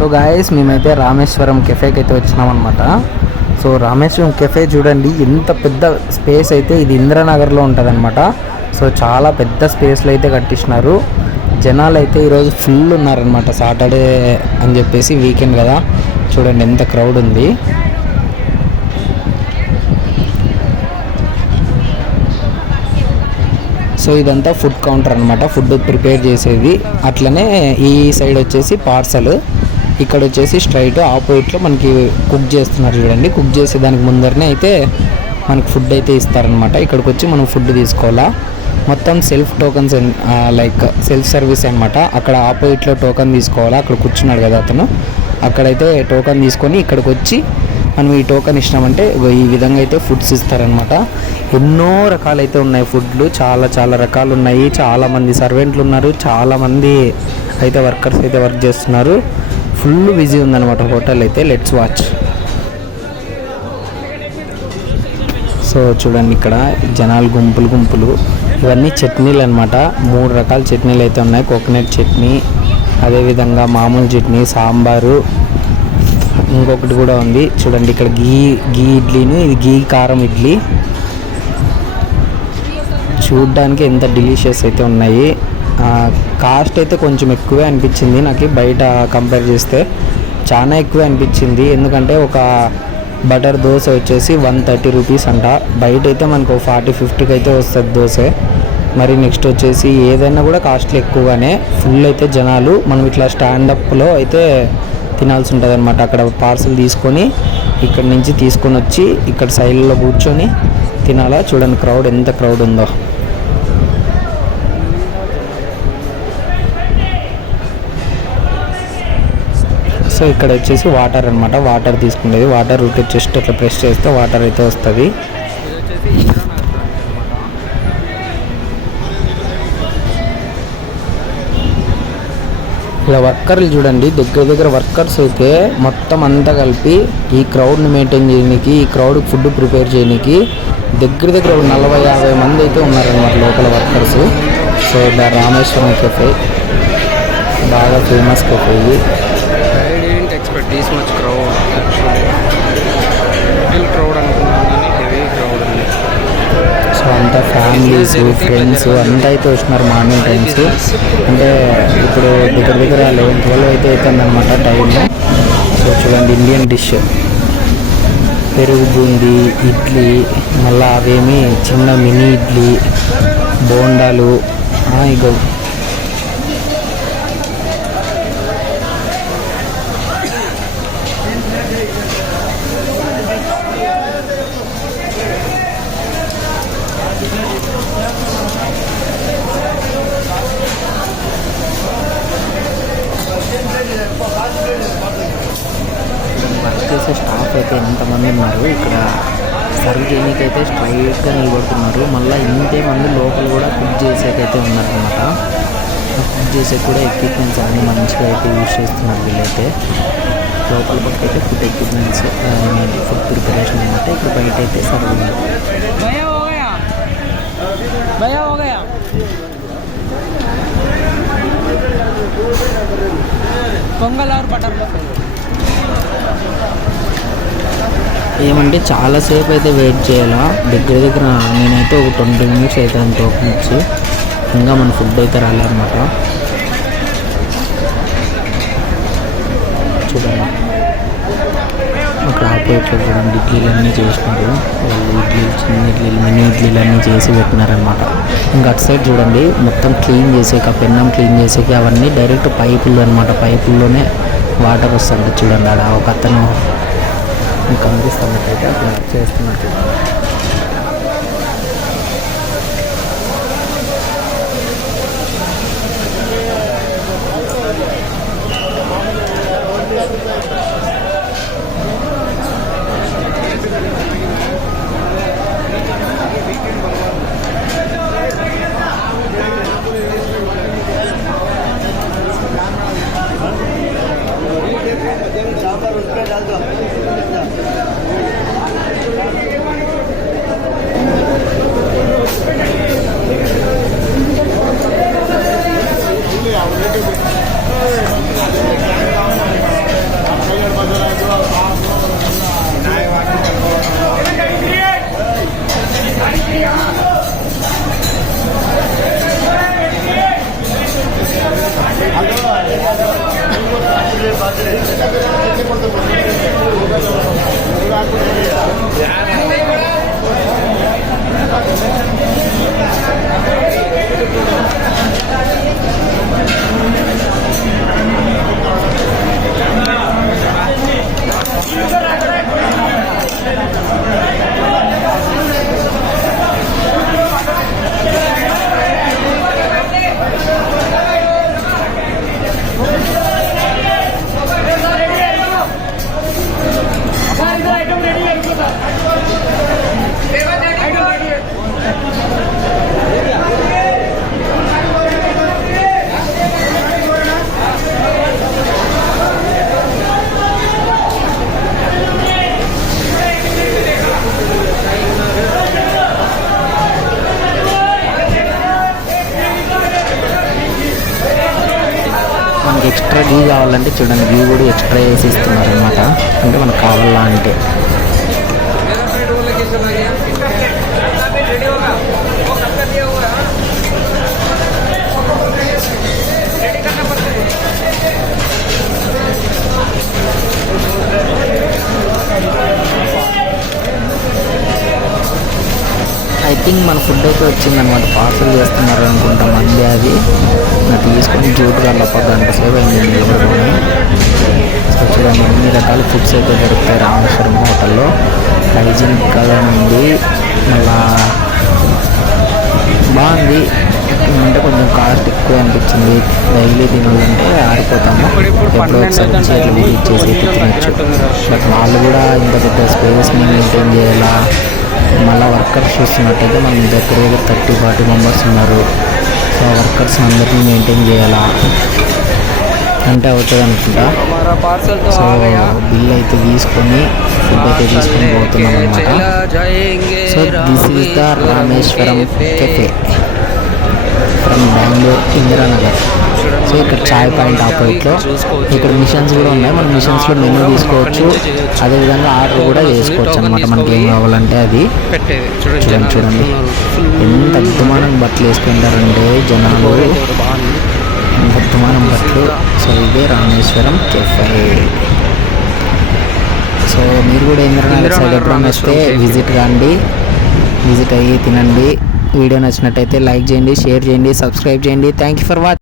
So guys మేమైతే రామేశ్వరం కెఫేకి అయితే వచ్చినాం అనమాట. సో రామేశ్వరం కెఫే చూడండి ఎంత పెద్ద స్పేస్ అయితే, ఇది ఇంద్రనగర్లో ఉంటుంది అనమాట. సో చాలా పెద్ద స్పేస్లో అయితే కట్టించినారు. జనాలు అయితే ఈరోజు ఫుల్ ఉన్నారనమాట, సాటర్డే అని చెప్పేసి వీకెండ్ కదా. చూడండి ఎంత క్రౌడ్ ఉంది. సో ఇదంతా ఫుడ్ కౌంటర్ అనమాట, ఫుడ్ ప్రిపేర్ చేసేది. అట్లనే ఈ సైడ్ వచ్చేసి పార్సల్, ఇక్కడ వచ్చేసి స్ట్రైట్ ఆపోజిట్లో మనకి కుక్ చేస్తున్నారు చూడండి. కుక్ చేసే దానికి ముందరనే అయితే మనకి ఫుడ్ అయితే ఇస్తారనమాట. ఇక్కడికి వచ్చి మనం ఫుడ్ తీసుకోవాలా. మొత్తం self tokens, like self service అనమాట. అక్కడ ఆపోజిట్లో టోకన్ తీసుకోవాలా. అక్కడ కూర్చున్నాడు కదా అతను, అక్కడైతే టోకన్ తీసుకొని ఇక్కడికి వచ్చి మనం ఈ టోకన్ ఇచ్చినామంటే ఈ విధంగా అయితే ఫుడ్స్ ఇస్తారనమాట. ఎన్నో రకాలైతే ఉన్నాయి ఫుడ్లు, చాలా చాలా రకాలు ఉన్నాయి. చాలామంది సర్వెంట్లు ఉన్నారు, చాలామంది అయితే వర్కర్స్ అయితే వర్క్ చేస్తున్నారు. ఫుల్ బిజీ ఉందన్నమాట హోటల్ అయితే. Let's watch. సో చూడండి ఇక్కడ జనాలు గుంపులు గుంపులు. ఇవన్నీ చట్నీలు అనమాట. 3 రకాల చట్నీలు అయితే ఉన్నాయి. కోకోనట్ చట్నీ, అదేవిధంగా మామూలు చట్నీ, సాంబారు, ఇంకొకటి కూడా ఉంది చూడండి. ఇక్కడ గీ ఇడ్లీని, ఇది గీ కారం ఇడ్లీ. చూడ్డానికి ఎంత డెలిషియస్ అయితే ఉన్నాయి. కాస్ట్ అయితే కొంచెం ఎక్కువే అనిపించింది నాకు, బయట కంపేర్ చేస్తే చాలా ఎక్కువే అనిపించింది. ఎందుకంటే ఒక బటర్ దోశ వచ్చేసి 130 రూపీస్ అంట. బయట అయితే మనకు 40-50కి అయితే వస్తుంది దోశ. మరి నెక్స్ట్ వచ్చేసి ఏదైనా కూడా కాస్ట్లు ఎక్కువగానే. ఫుల్ అయితే జనాలు. మనం ఇట్లా స్టాండప్లో అయితే తినాల్సి ఉంటుంది అనమాట. అక్కడ పార్సల్ తీసుకొని ఇక్కడ నుంచి తీసుకొని వచ్చి ఇక్కడ సైడ్లో కూర్చొని తినాలా. చూడండి క్రౌడ్ ఎంత క్రౌడ్ ఉందో. సో ఇక్కడ వచ్చేసి వాటర్ అనమాట. వాటర్ తీసుకునేది. వాటర్ ఊరికే జస్ట్ అట్లా ప్రెస్ చేస్తే వాటర్ అయితే వస్తుంది. ఇలా వర్కర్లు చూడండి, దగ్గర వర్కర్స్ అయితే మొత్తం అంతా కలిపి ఈ క్రౌడ్ని మెయింటైన్ చేయడానికి, ఈ క్రౌడ్కి ఫుడ్ ప్రిపేర్ చేయడానికి దగ్గర 40-50 మంది అయితే ఉన్నారన్నమాట local workers. So the Rameswaram cafe బాగా ఫేమస్ కెఫే ఇది. This much crowd actually. Little crowd అనుకున్నాను కానీ హెవీ క్రౌడ్ ఉంది. సో అంతా ఫ్యామిలీస్, ఫ్రెండ్స్ అంతా అయితే వచ్చినారు మార్నింగ్ టైమ్స్. అంటే ఇప్పుడు దగ్గర 11-12 అయితే అవుతుందన్నమాట టైంలో. సో చూడండి ఇండియన్ డిష్, పెరుగు బూందీ, ఇడ్లీ, మళ్ళీ అవేమి చిన్న మినీ ఇడ్లీ, బోండాలు. ఇక వర్క్ చేసే స్టాఫ్ అయితే ఎంతమంది ఉన్నారు. ఇక్కడ సర్వ్ చేయడానికైతే స్ట్రైట్గా నిలబడుతున్నారు. మళ్ళీ ఇంతే మంది లోపల కూడా కుక్ చేసేకైతే ఉన్నారనమాట. కుక్ చేసే కూడా ఎక్విప్మెంట్స్ అన్నీ మంచిగా అయితే యూజ్ చేస్తున్నారు వీళ్ళైతే. లోపల పక్క అయితే ఫుడ్ ఎక్విప్మెంట్స్, ఫుడ్ ప్రిపరేషన్ అనమాట. ఇక్కడ బయట అయితే సర్వ్ పొంగల్ ఆర్ బటర్ ఏమంటే చాలాసేపు అయితే వెయిట్ చేయాలా. దగ్గర నేనైతే ఒక 20 మినిట్స్ అయితే అంత ఓపెన్ ఇచ్చి ఇంకా మన ఫుడ్ అయితే రాలేదన్నమాట. చూడండి అక్కడ ఆపోజిట్లో చూడండి ఇడ్లీలు అన్నీ చేసినారు వాళ్ళు. ఇడ్లీలు, చిన్న ఇడ్లీలు, మినీ ఇడ్లీలు అన్నీ చేసి పెట్టినారనమాట. ఇంకా అటు సైడ్ చూడండి మొత్తం క్లీన్ చేసేక, పెన్నం క్లీన్ చేసేకి అవన్నీ డైరెక్ట్ పైపులు అనమాట. పైపుల్లోనే వాటర్ వస్తుంది చూడండి. ఆడ ఒక అతను కనిపిస్తున్నట్టయితే అట్లా చేస్తున్నట్టు. మనకి ఎక్స్ట్రా ఘీ కావాలంటే చూడండి, ఘీ కూడా ఎక్స్ట్రా వేసి ఇస్తున్నారు అనమాట. అంటే మనకు కావాలా అంటే ఐ థింక్ మన ఫుడ్ అయితే వచ్చిందనమాట. పార్సల్ చేస్తున్నారు అనుకుంటా మంది. అది నాకు తీసుకొని జూటుగా ఒక గంట సేపు అయింది నిలబడుకొని. సో చూడండి, అన్ని రకాల ఫుడ్స్ అయితే దొరుకుతాయి రామేశ్వరం హోటల్లో. హైజీనిక్గా ఉంది, మళ్ళా బాగుంది. అంటే కొంచెం కాస్ట్ ఎక్కువ అనిపించింది. డైలీ తినాలంటే ఆరిపోతాము. ఎప్పుడో ఒకసారి వచ్చి ఇట్లా విజిట్ చేసి తినచ్చు. బట్ వాళ్ళు కూడా ఇంత పెద్ద స్పేస్ని మెయింటైన్ చేయాలా. మళ్ళీ వర్కర్స్ చూస్తున్నట్టయితే మన దగ్గర 30-40 మెంబర్స్ ఉన్నారు. సో వర్కర్స్ అందరినీ మెయింటైన్ చేయాలా అంటే అవుతుంది అనుకుంటా. సో బిల్ అయితే తీసుకొని ఫుడ్ అయితే తీసుకొని పోతున్నాం అనమాట. So this is the Rameswaram cafe from Bengaluru Indiranagar. So ఇక్కడ చాయ్ పాయింట్ ఆపోజిట్లో ఇక్కడ మిషన్స్ కూడా ఉన్నాయి. మన మిషన్స్లో మెనూ తీసుకోవచ్చు, అదేవిధంగా ఆర్డర్ కూడా చేసుకోవచ్చు అనమాట. మనకి ఏం కావాలంటే అది. చూడండి ఎంత అద్భుతమైన బట్టలు వేసుకుంటారంటే జనాలు, ఎంత అద్భుతమైన బట్టలు. సో ఇదే రామేశ్వరం కెఫే. సో మీరు కూడా ఇందిరానగర్ సైడ్ ఎప్పుడైనా వస్తే విజిట్ అయ్యి తినండి. వీడియో నచ్చినట్టయితే లైక్ చేయండి, షేర్ చేయండి, సబ్స్క్రైబ్ చేయండి. Thank you for watching.